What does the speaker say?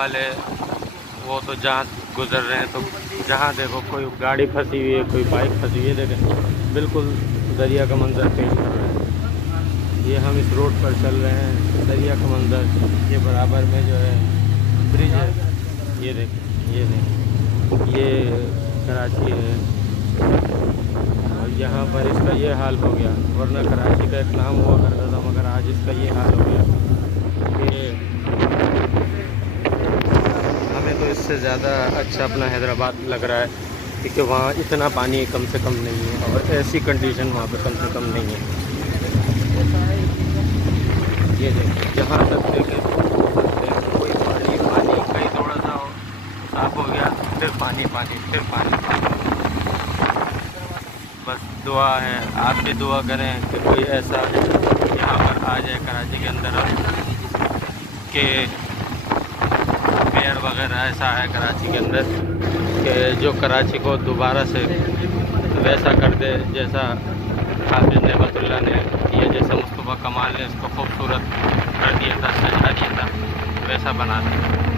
वाले वो तो जहाँ गुजर रहे हैं, तो जहाँ देखो कोई गाड़ी फंसी हुई है, कोई बाइक फंसी हुई है। देखें बिल्कुल दरिया का मंजर पेश कर रहे हैं। ये हम इस रोड पर चल रहे हैं, दरिया का मंजर। ये बराबर में जो है ब्रिज है, ये देखें, ये कराची है। और यहाँ पर इसका ये हाल हो गया, वरना कराची का एक नाम हुआ करता था, मगर आज इसका ये हाल हो गया कि हमें तो इससे ज़्यादा अच्छा अपना हैदराबाद लग रहा है, क्योंकि वहाँ इतना पानी कम से कम नहीं है और ऐसी कंडीशन वहाँ पे कम से कम नहीं है। ये देखिए जहाँ तक देखें कोई पानी पानी, कहीं थोड़ा सा साफ हो गया फिर पानी पानी फिर पानी। बस दुआ है, आप भी दुआ करें कि कोई ऐसा यहाँ पर आ जाए कराची के अंदर कि मेयर वगैरह ऐसा है कराची के अंदर कि जो कराची को दोबारा से वैसा कर दे जैसा हाफिज़ नेमतुल्लाह ने या जैसा मुस्तफ़ा कमाल ने इसको खूबसूरत कर दिया था, सजा दिया था, वैसा बना दे।